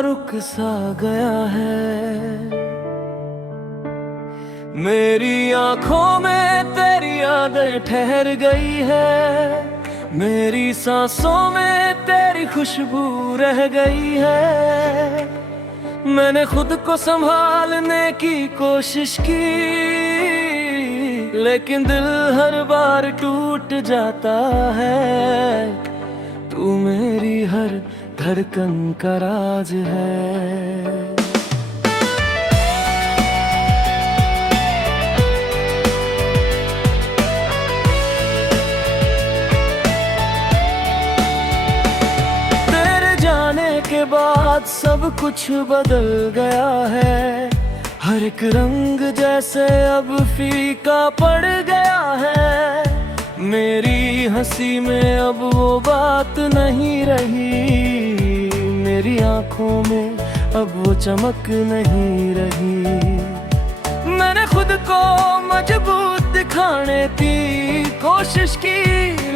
रुक सा गया है। मेरी आंखों में तेरी यादें ठहर गई है, मेरी सांसों में तेरी खुशबू रह गई है। मैंने खुद को संभालने की कोशिश की, लेकिन दिल हर बार टूट जाता है। तू मेरी हर धड़कन का राज है। तेरे जाने के बाद सब कुछ बदल गया है। हर एक रंग जैसे अब फीका पड़ गया है। मेरी हंसी में अब वो बात नहीं रही, मेरी आंखों में अब वो चमक नहीं रही। मैंने खुद को मजबूत दिखाने की कोशिश की,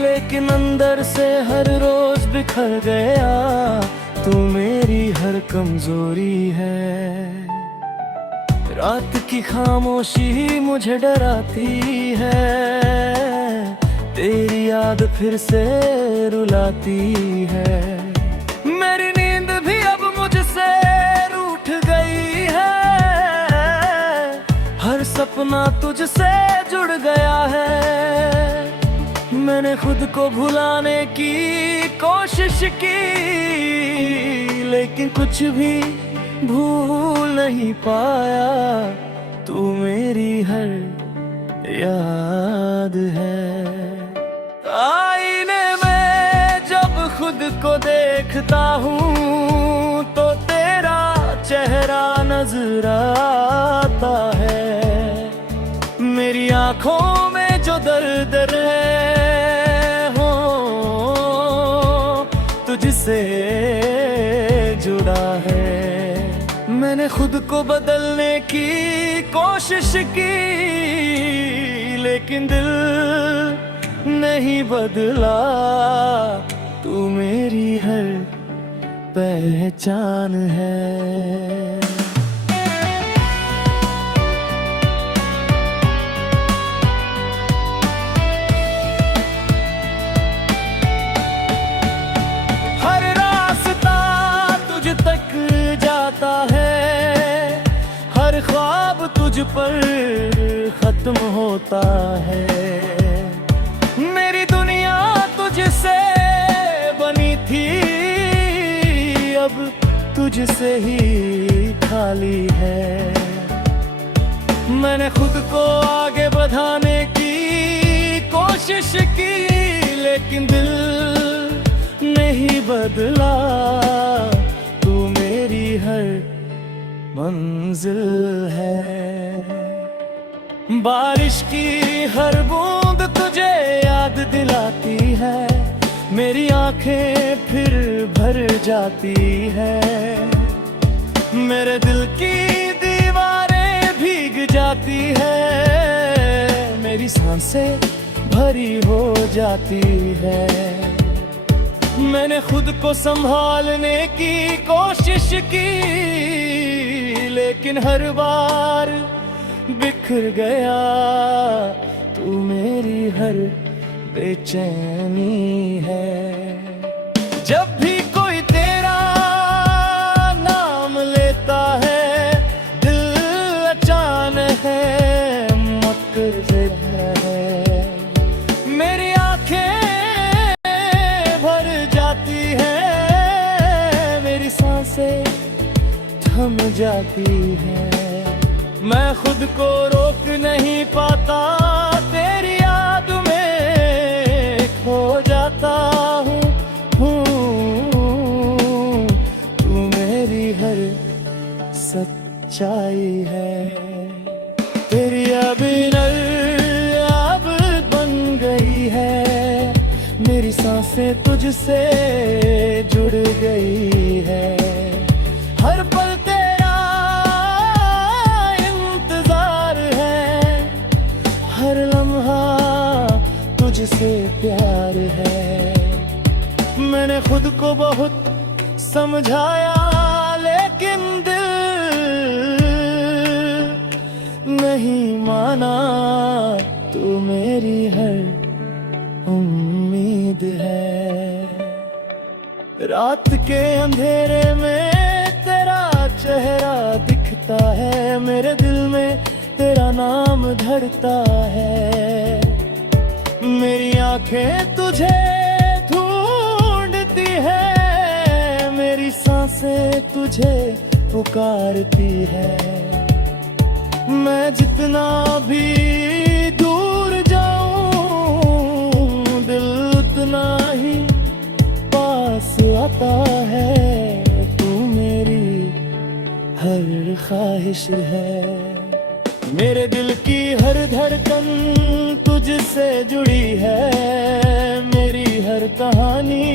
लेकिन अंदर से हर रोज बिखर गया। तू मेरी हर कमजोरी है। रात की खामोशी मुझे डराती है, तेरी याद फिर से रुलाती है। मेरी नींद भी अब मुझसे रूठ गई है, हर सपना तुझसे जुड़ गया है। मैंने खुद को भुलाने की कोशिश की, लेकिन कुछ भी भूल नहीं पाया। तू मेरी हर याद है। आईने में जब खुद को देखता हूँ तो तेरा चेहरा नजर आता है। मेरी आंखों में जो दर्द है हो तुझसे जुड़ा है। मैंने खुद को बदलने की कोशिश की, लेकिन दिल नहीं बदला। तू मेरी हर पहचान है। हर रास्ता तुझ तक जाता है, हर ख्वाब तुझ पर खत्म होता है। मेरी दुनिया तुझसे बनी थी, अब तुझसे ही खाली है। मैंने खुद को आगे बढ़ाने की कोशिश की, लेकिन दिल नहीं बदला। तू मेरी हर मंजिल है। बारिश की हर बूंद तुझे याद दिलाती है, मेरी आंखें फिर भर जाती है। मेरे दिल की दीवारें भीग जाती है, मेरी सांसें भरी हो जाती है। मैंने खुद को संभालने की कोशिश की, लेकिन हर बार बिखर गया। तू मेरी हर बेचैनी है। जब भी कोई तेरा नाम लेता है, दिल अचानक है मकर है। मेरी आंखें भर जाती हैं, मेरी सांसें थम जाती हैं। मैं खुद को रोक नहीं पाता, तेरी याद में खो जाता हूँ। तू मेरी हर सच्चाई है। तेरी अभिनय अब बन गई है, मेरी सांसें तुझसे जुड़ गई है। हर पल तुझसे प्यार है। मैंने खुद को बहुत समझाया, माना, तू मेरी हर उम्मीद है। रात के अंधेरे में तेरा चेहरा दिखता है, मेरे दिल में तेरा नाम धड़ता है। मेरी आंखें तुझे ढूंढती है, मेरी सांसें तुझे पुकारती है। मैं जितना भी दूर जाऊं, दिल उतना ही पास आता है। तू मेरी हर ख्वाहिश है, मेरे दिल की हर धड़कन तुझसे जुड़ी है। मेरी हर कहानी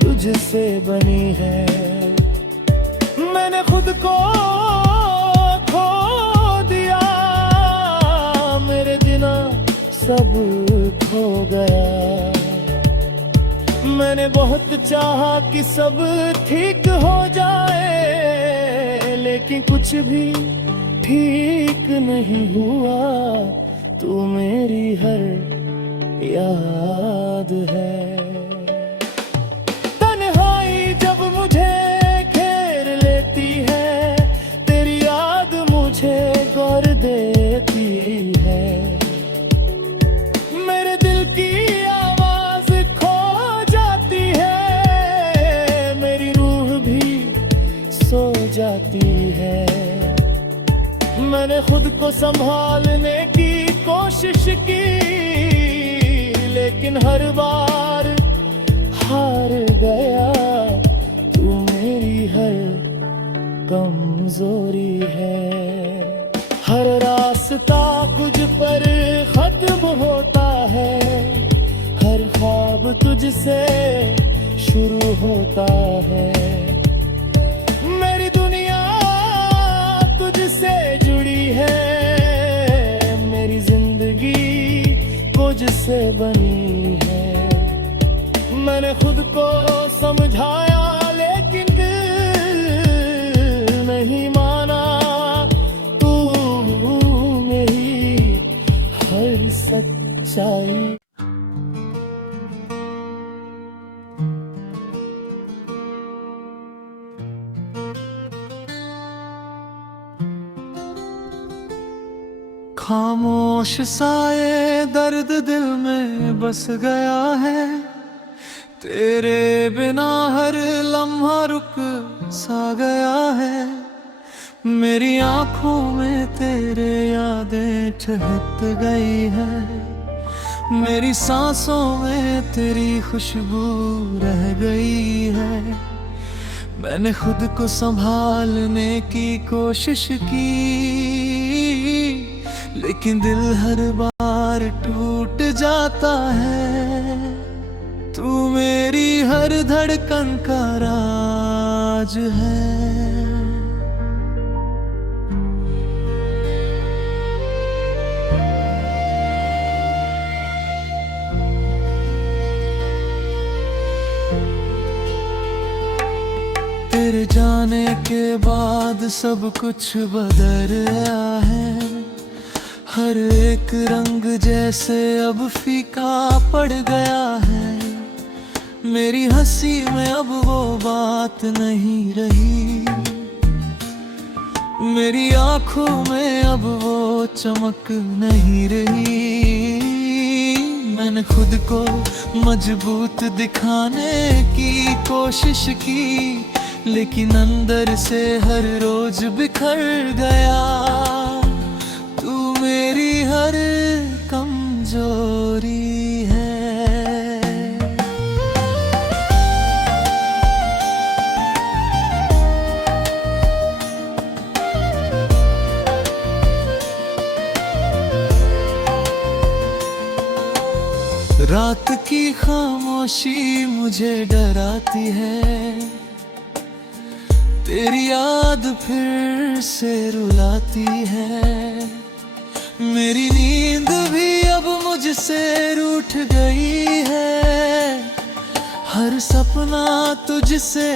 तुझसे बनी है। मैंने खुद को खो दिया, मेरे बिना सब खो गया। मैंने बहुत चाहा कि सब ठीक हो जाए, लेकिन कुछ भी ठीक नहीं हुआ। तू मेरी हर याद है। तन्हाई जब मुझे घेर लेती है, तेरी याद मुझे गौर देती है। मेरे दिल की आवाज खो जाती है, मेरी रूह भी सो जाती है। मैंने खुद को संभालने की कोशिश की, लेकिन हर बार हार गया। तू मेरी हर कमजोरी है। हर रास्ता कुछ पर खत्म होता है, हर ख्वाब तुझसे शुरू होता है। मेरी दुनिया तुझसे जुड़ी है, मेरी जिंदगी तुझसे बनी है। मैंने खुद को समझाया, लेकिन दिल नहीं माना। तू मेरी हर सच्चाई। खामोश साए दर्द दिल में बस गया है, तेरे बिना हर लम्हा रुक सा गया है। मेरी आंखों में तेरे यादें ठहर गई है, मेरी सांसों में तेरी खुशबू रह गई है। मैंने खुद को संभालने की कोशिश की, लेकिन दिल हर बार टूट जाता है। तू मेरी हर धड़कन का राज है। तेरे जाने के बाद सब कुछ बदल गया है, हर एक रंग जैसे अब फीका पड़ गया है। मेरी हंसी में अब वो बात नहीं रही, मेरी आंखों में अब वो चमक नहीं रही। मैंने खुद को मजबूत दिखाने की कोशिश की, लेकिन अंदर से हर रोज बिखर गया। मेरी हर कमजोरी है। रात की खामोशी मुझे डराती है, तेरी याद फिर से रुलाती है। मेरी नींद भी अब मुझसे रूठ गई है, हर सपना तुझसे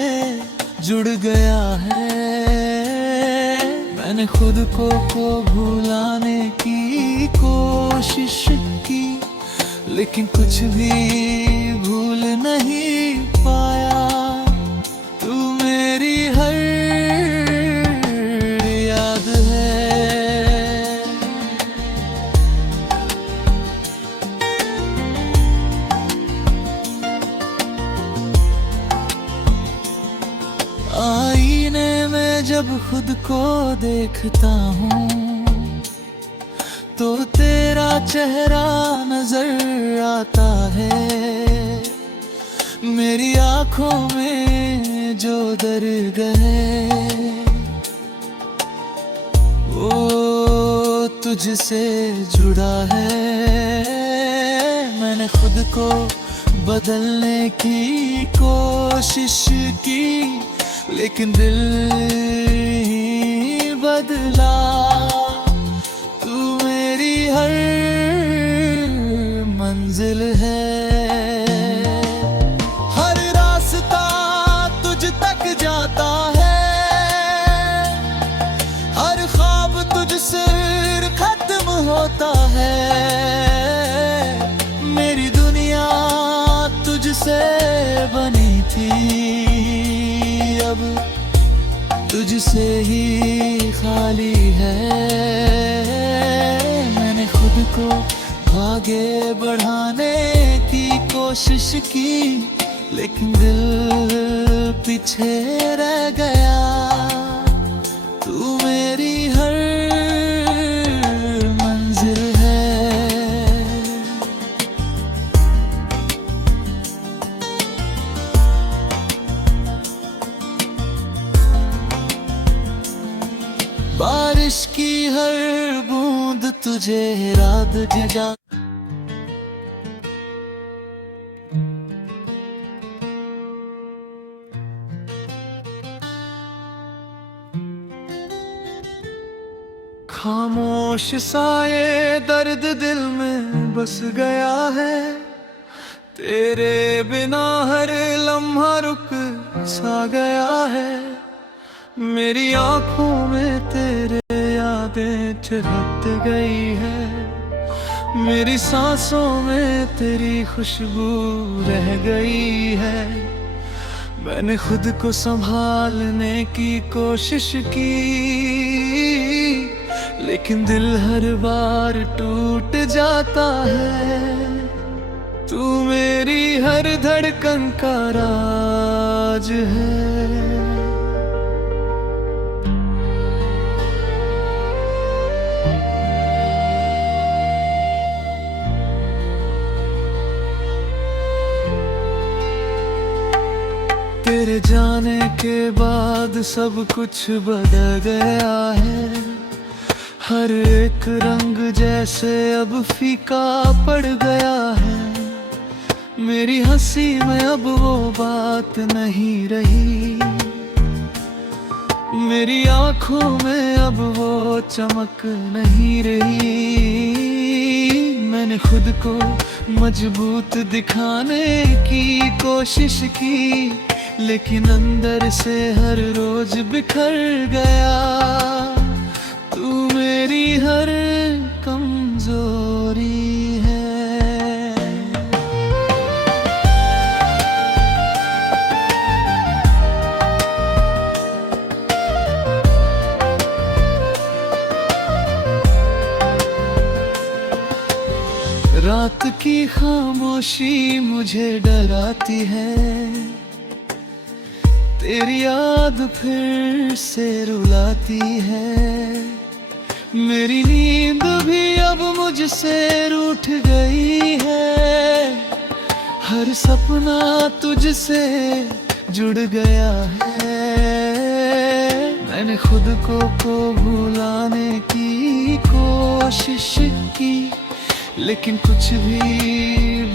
जुड़ गया है। मैंने खुद को भुलाने की कोशिश की, लेकिन कुछ भी भूल नहीं पाया। तू मेरी हर याद है। आईने में जब खुद को देखता हूँ तो तेरा चेहरा नजर आता है। मेरी आंखों में जो दर्द है वो तुझसे जुड़ा है। मैंने खुद को बदलने की कोशिश की, लेकिन दिल ही बदला। हर मंजिल है, हर रास्ता तुझ तक जाता है, हर ख्वाब तुझसे खत्म होता है। मेरी दुनिया तुझसे बनी थी, अब तुझसे ही खाली है। खुद को आगे बढ़ाने की कोशिश की, लेकिन दिल पीछे रह गया। तू मेरी हर मंजिल है। बारिश की हर बूंद तुझे याद जगा। खामोश सा ये दर्द दिल में बस गया है। तेरे बिना हर लम्हा रुक सा गया है। मेरी आंखों में तेरे यादें छलक गई है। मेरी सांसों में तेरी खुशबू रह गई है। मैंने खुद को संभालने की कोशिश की, लेकिन दिल हर बार टूट जाता है। तू मेरी हर धड़कन का राज है। तेरे जाने के बाद सब कुछ बदल गया है। हर एक रंग जैसे अब फीका पड़ गया है। मेरी हंसी में अब वो बात नहीं रही। मेरी आंखों में अब वो चमक नहीं रही। मैंने खुद को मजबूत दिखाने की कोशिश की, लेकिन अंदर से हर रोज बिखर गया। तू मेरी हर कमजोरी है। रात की खामोशी मुझे डराती है। तेरी याद फिर से रुलाती है। मेरी नींद भी अब मुझसे रूठ गई है। हर सपना तुझसे जुड़ गया है। मैंने खुद को भुलाने की कोशिश की, लेकिन कुछ भी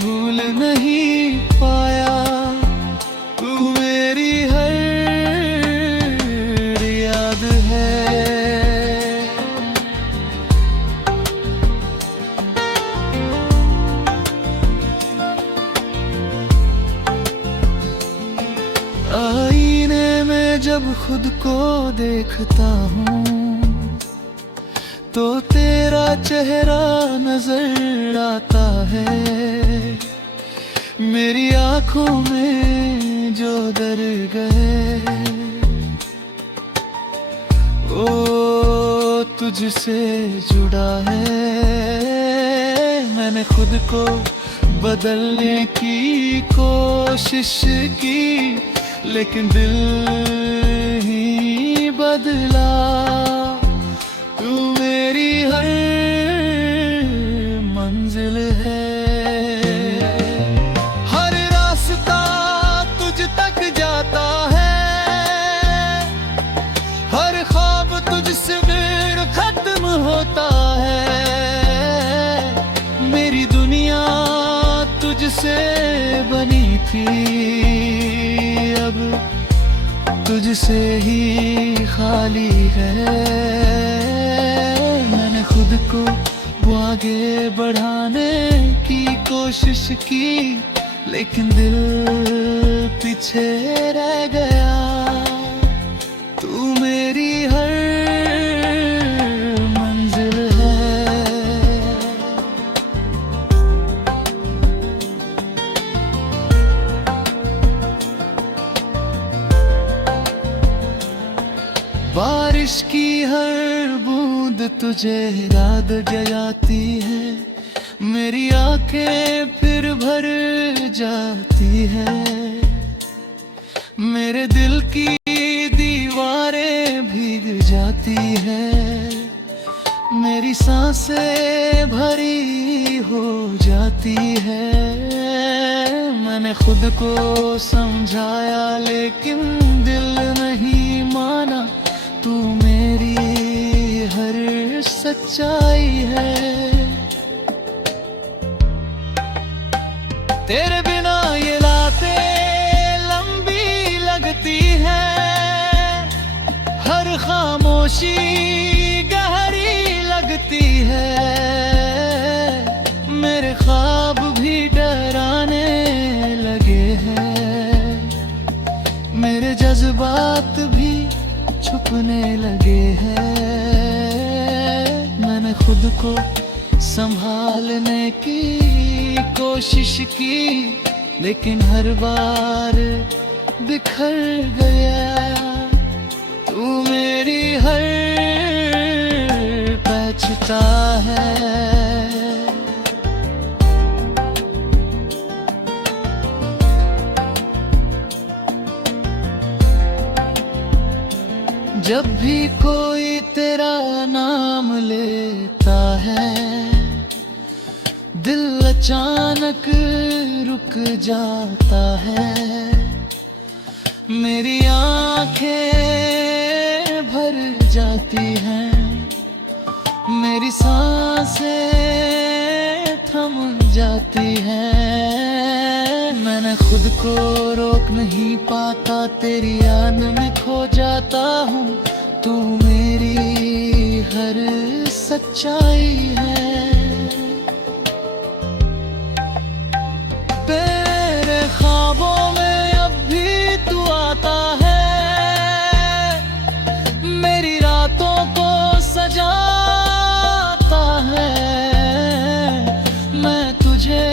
भूल नहीं पाया। तू मेरी हर याद है। आईने में जब खुद को देखता हूँ तो तेरा चेहरा नजर आता है, मेरी आंखों में जो दर गए। ओ तुझसे जुड़ा है, मैंने खुद को बदलने की कोशिश की, लेकिन दिल ही बदला। तू मेरी हर मंजिल है, हर रास्ता तुझ तक जाता है, हर ख्वाब तुझसे फिर खत्म होता है। मेरी दुनिया तुझसे बनी थी, अब तुझसे ही खाली है। मैंने खुद को आगे बढ़ाने की कोशिश की, लेकिन दिल पीछे रह गया। तू मेरी हर मंजिल है। बारिश की हर बूंद तुझे याद जगाती है, मेरी आंखें फिर भर जाती है। मेरे दिल की दीवारें भीग जाती है, मेरी सांसें भरी हो जाती है। मैंने खुद को समझाया लेकिन दिल नहीं माना, तू मेरी हर सच्चाई है। तेरे बिना ये रातें लंबी लगती है, हर खामोशी गहरी लगती है। मेरे ख्वाब भी डराने लगे हैं, मेरे जज्बात भी छुपने लगे हैं। मैंने खुद को संभालने की कोशिश की, लेकिन हर बार बिखर गया। तू मेरी हर बचता है। जब भी कोई तेरा नाम लेता है, दिल अचानक रुक जाता है। मेरी आंखें भर जाती हैं, मेरी सांसें थम जाती हैं। मैंने खुद को रोक नहीं पाता, तेरी याद में खो जाता हूँ। तू मेरी हर सच्चाई है। तेरे ख्वाबों में अब भी तू आता है, मेरी रातों को सजाता है। मैं तुझे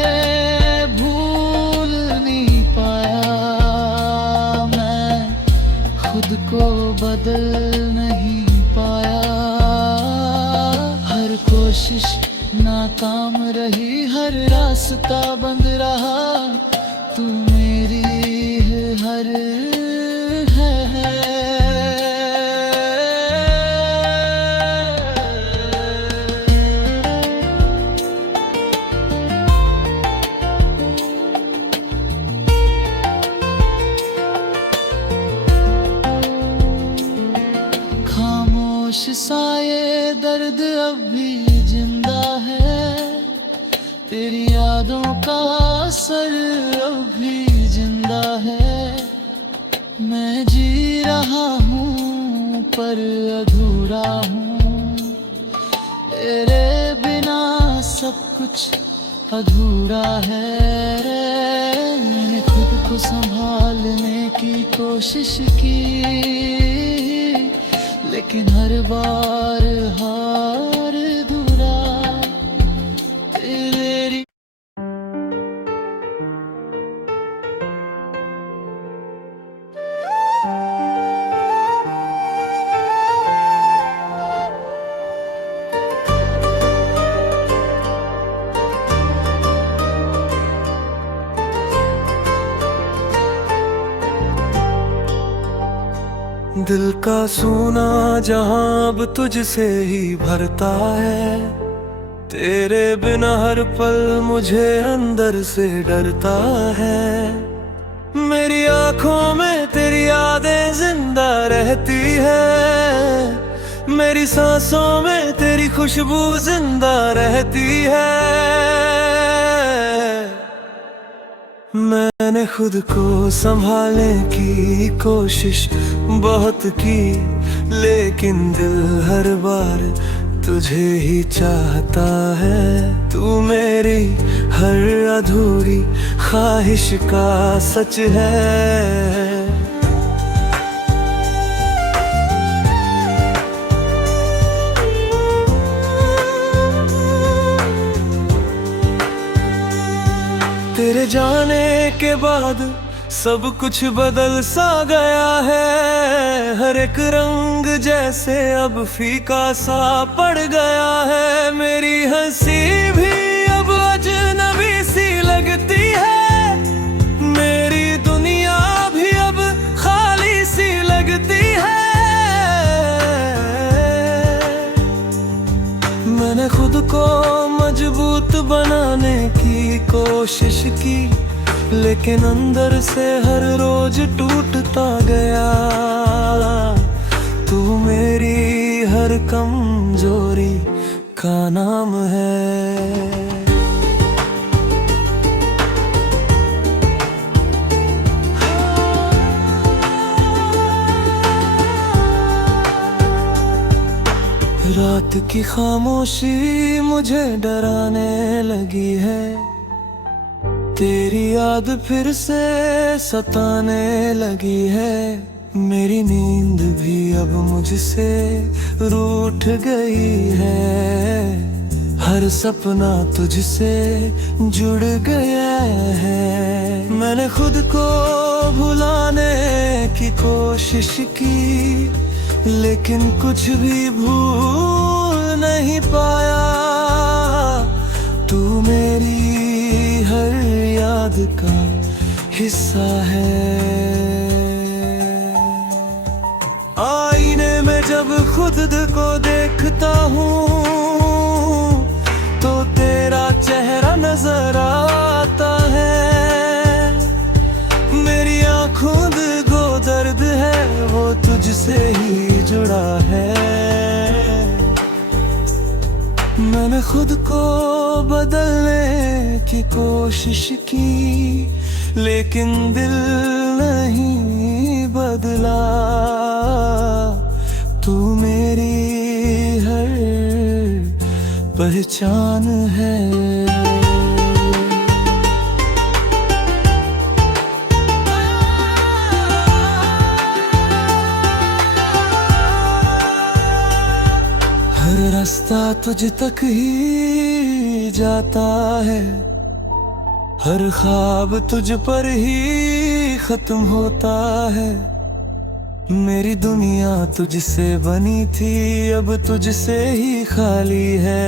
भूल नहीं पाया, मैं खुद को बदल नहीं पाया। हर कोशिश नाकाम रही, हर रास्ता बंद रहा। तू मेरी हर है। खामोश सा ये दर्द अब भी जिंदा है, तेरी यादों का असर अब भी जिंदा है। मैं जी रहा हूँ पर अधूरा हूँ, तेरे बिना सब कुछ अधूरा है। मैंने खुद को संभालने की कोशिश की, लेकिन हर बार हार दिल का सूना जहां अब तुझसे ही भरता है, तेरे बिना हर पल मुझे अंदर से डरता है। मेरी आंखों में तेरी यादें जिंदा रहती है, मेरी सांसों में तेरी खुशबू जिंदा रहती है। मैंने खुद को संभालने की कोशिश बहुत की, लेकिन दिल हर बार तुझे ही चाहता है। तू मेरी हर अधूरी ख्वाहिश का सच है। तेरे जाने के बाद सब कुछ बदल सा गया है, हर एक रंग जैसे अब फीका सा पड़ गया है। मेरी हंसी भी अब अजनबी सी लगती है, मेरी दुनिया भी अब खाली सी लगती है। मैंने खुद को मजबूत बनाने की कोशिश की, लेकिन अंदर से हर रोज टूटता गया। तू मेरी हर कमजोरी का नाम है। रात की खामोशी मुझे डराने लगी है, तेरी याद फिर से सताने लगी है। मेरी नींद भी अब मुझसे रूठ गई है, हर सपना तुझसे जुड़ गया है। मैंने खुद को भुलाने की कोशिश की, लेकिन कुछ भी भूल नहीं पाया। तू मेरी हर याद का हिस्सा है। आईने में जब खुद को देखता हूँ तो तेरा चेहरा नजर आता है। मेरी आँखों को दर्द है, वो तुझसे ही जुड़ा है। मैंने खुद को बदलने की कोशिश की, लेकिन दिल नहीं बदला। तू मेरी हर पहचान है। रास्ता तुझ तक ही जाता है, हर ख्वाब तुझ पर ही खत्म होता है। मेरी दुनिया तुझसे बनी थी, अब तुझसे ही खाली है।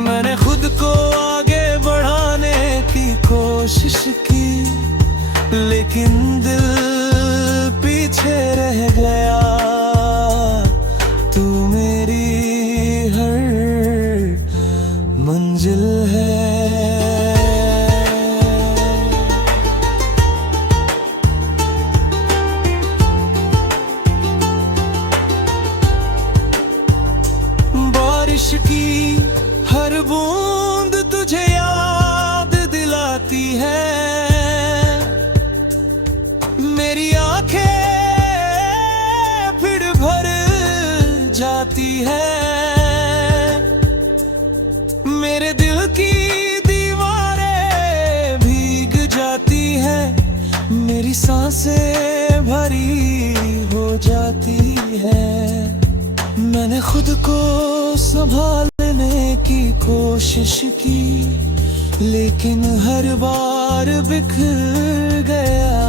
मैंने खुद को आगे बढ़ाने की कोशिश की, लेकिन दिल पीछे रह गया। मंजिल है। बारिश की हर बूंद तुझे याद दिलाती है, मेरी आंखें फिर भर जाती है। मेरे दिल की दीवारें भीग जाती हैं, मेरी सांसें भरी हो जाती है। मैंने खुद को संभालने की कोशिश की, लेकिन हर बार बिखर गया।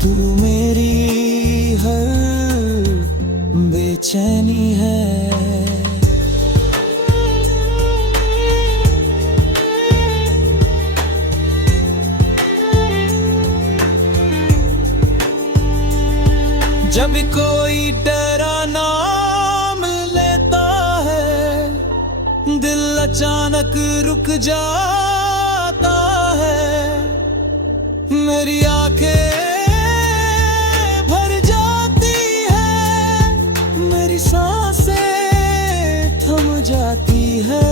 तू मेरी हर बेचैनी है। जब कोई तेरा नाम लेता है, दिल अचानक रुक जाता है। मेरी आंखें भर जाती है, मेरी सांसें थम जाती है।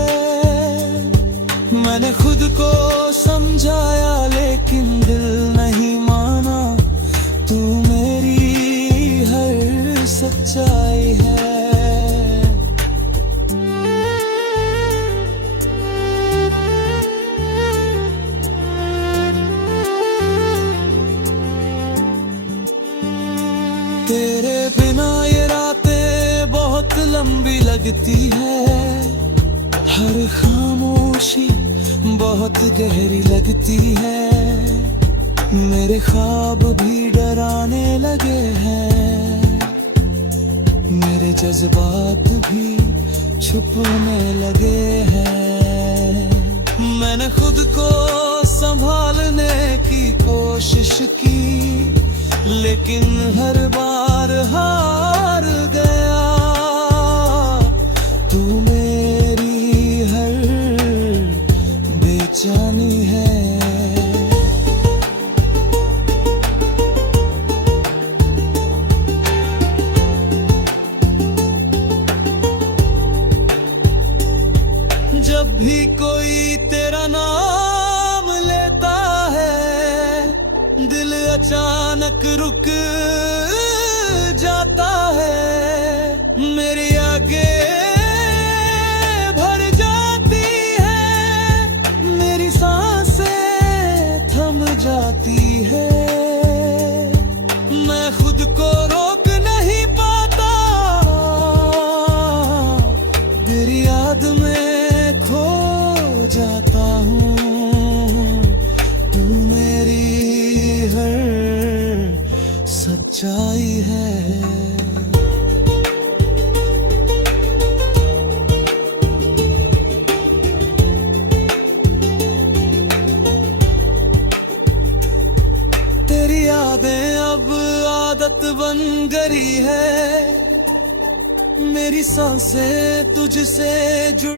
मैंने खुद को समझाया लेकिन दिल नहीं माना, तू मेरी हर सच्चाई है। तेरे बिना ये रातें बहुत लंबी लगती है, हर खामोशी बहुत गहरी लगती है। मेरे ख्वाब भी डराने लगे हैं, मेरे जज्बात भी छुपने लगे हैं। मैंने खुद को संभालने की कोशिश की, लेकिन हर बार हार गया। तू मेरी हर बेचैनी है। जब भी कोई तेरा नाम लेता है, दिल अचानक रुक जाता है। मेरी आगे भर जाती है, मेरी सांसें थम जाती है। मैं खुद को रोक नहीं पाता, तेरी याद में खो जाता हूँ। तू मेरी हर सच्चाई है। तेरी यादें अब आदत बन गई है, मेरी सांसें तुझसे जुड़।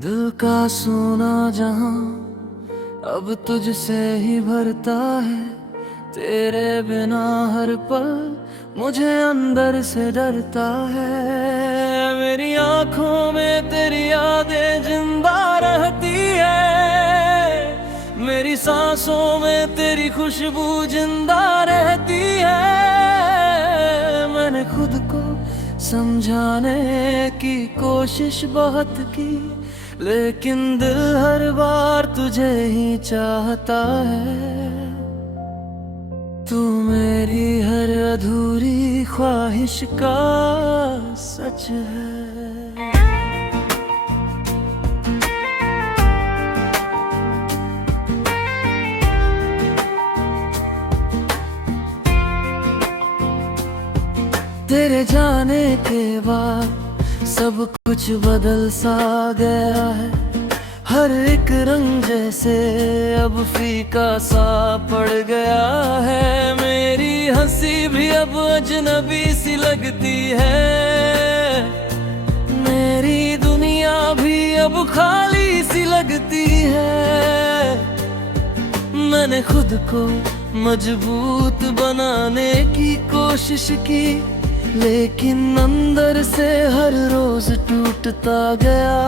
दिल का सोना जहां अब तुझसे ही भरता है, तेरे बिना हर पल मुझे अंदर से डरता है। मेरी आंखों में तेरी यादें जिंदा रहती है, मेरी सांसों में तेरी खुशबू जिंदा रहती है। मैंने खुद को समझाने की कोशिश बहुत की, लेकिन दिल हर बार तुझे ही चाहता है। तू मेरी हर अधूरी ख्वाहिश का सच है। तेरे जाने के बाद सब कुछ बदल सा गया है, हर एक रंग जैसे अब फीका सा पड़ गया है। मेरी हंसी भी अब अजनबी सी लगती है, मेरी दुनिया भी अब खाली सी लगती है। मैंने खुद को मजबूत बनाने की कोशिश की, लेकिन अंदर से हर रोज टूटता गया।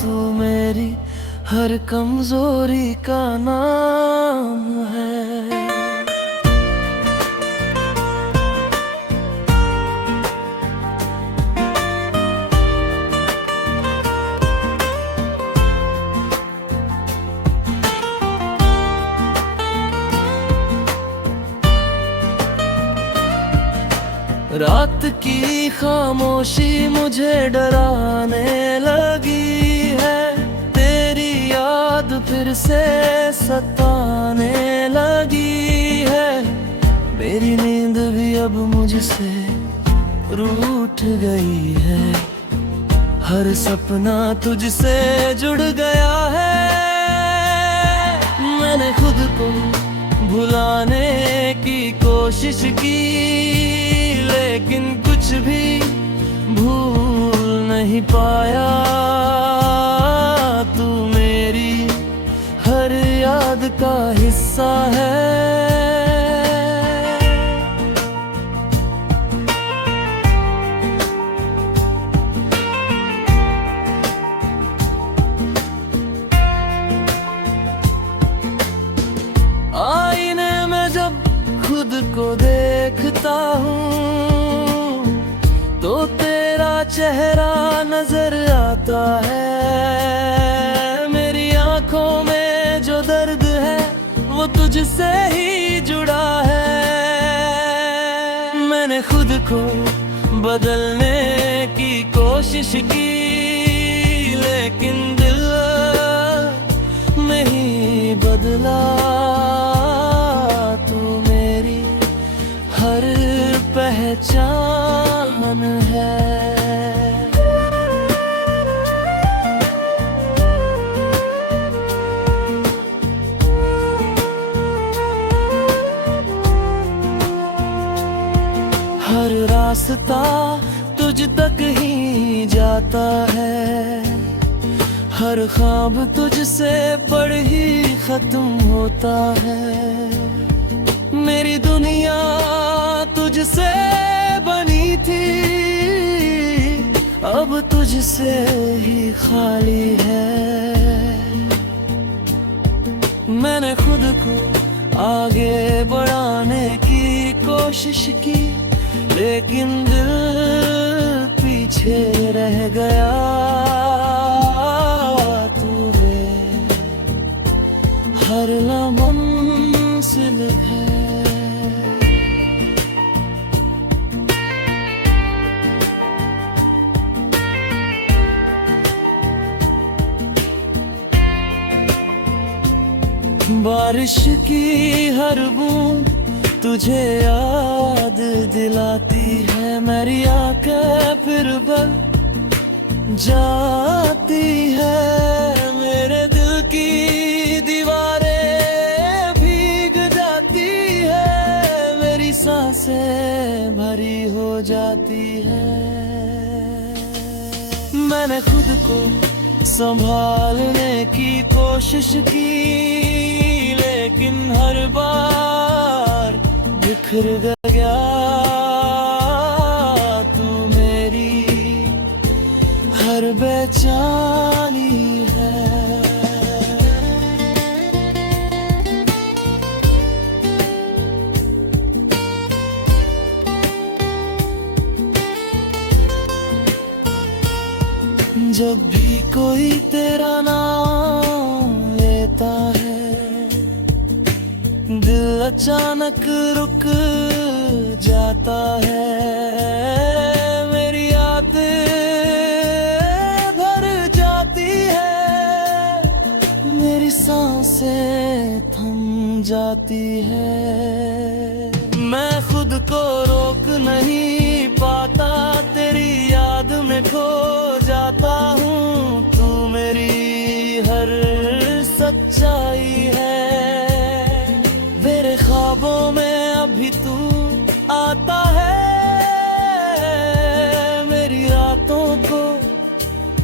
तू मेरी हर कमजोरी का नाम है। रात की खामोशी मुझे डराने लगी है, तेरी याद फिर से सताने लगी है। मेरी नींद भी अब मुझसे रूठ गई है। हर सपना तुझसे जुड़ गया है। मैंने खुद को भुलाने की कोशिश की, लेकिन कुछ भी भूल नहीं पाया। तू मेरी हर याद का हिस्सा है। आईने में जब खुद को देखता हूँ तो तेरा चेहरा नजर आता है। मेरी आंखों में जो दर्द है वो तुझसे ही जुड़ा है। मैंने खुद को बदलने की कोशिश की, लेकिन दिल नहीं बदला। तू मेरी हर पहचान है। हर रास्ता तुझ तक ही जाता है। हर ख्वाब तुझसे पढ़ ही खत्म होता है। मेरी दुनिया तुझसे बनी थी, अब तुझसे ही खाली है। मैंने खुद को आगे बढ़ाने की कोशिश की, लेकिन दिल पीछे रह गया। तू हर मंजिल है। बारिश की हर बूंद तुझे याद दिलाती है। मेरी आंखें फिर बन जाती है। मेरे दिल की दीवारें भीग जाती है। मेरी सांसें भरी हो जाती है। मैंने खुद को संभालने की कोशिश की, लेकिन हर बार बिखर गया। तू मेरी हर बेचैनी है। जब भी कोई तेरा नाम लेता है, दिल अचानक रुक जाता है। मेरी यादें भर जाती है। मेरी सांसें थम जाती है। मैं खुद को रोक नहीं पाता, तेरी याद में खो जाता हूँ। तू मेरी हर सच्चाई है। मेरे ख्वाबों में अभी तू आता है। मेरी रातों को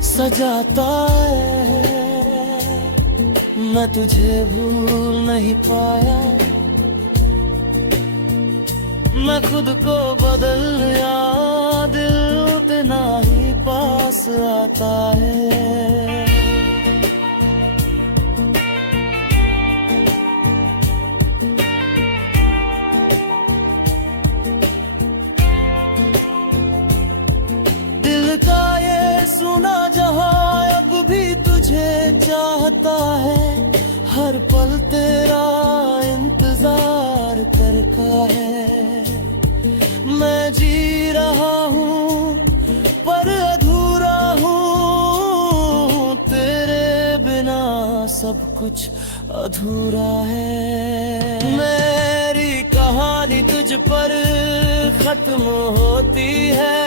सजाता है। मैं तुझे भूल नहीं पाया। मैं खुद को बदलया, दिल उतना ही पास आता है। दिल का ये सुना जहां अब भी तुझे चाहता है। हर पल तेरा इंतजार करता है। मैं जी रहा हूँ पर अधूरा हूँ। तेरे बिना सब कुछ अधूरा है। मेरी कहानी तुझ पर खत्म होती है,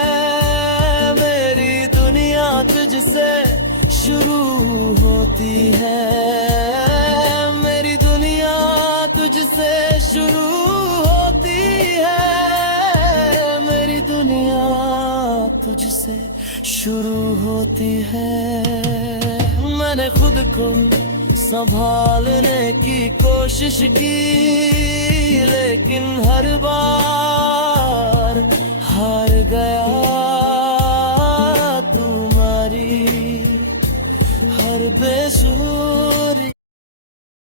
मेरी दुनिया तुझसे शुरू होती है, मेरी दुनिया तुझसे शुरू होती है, मेरी दुनिया तुझसे शुरू होती है। मैंने खुद को संभालने की कोशिश की, लेकिन हर बार हार गया। तुम्हारी हर बेसुध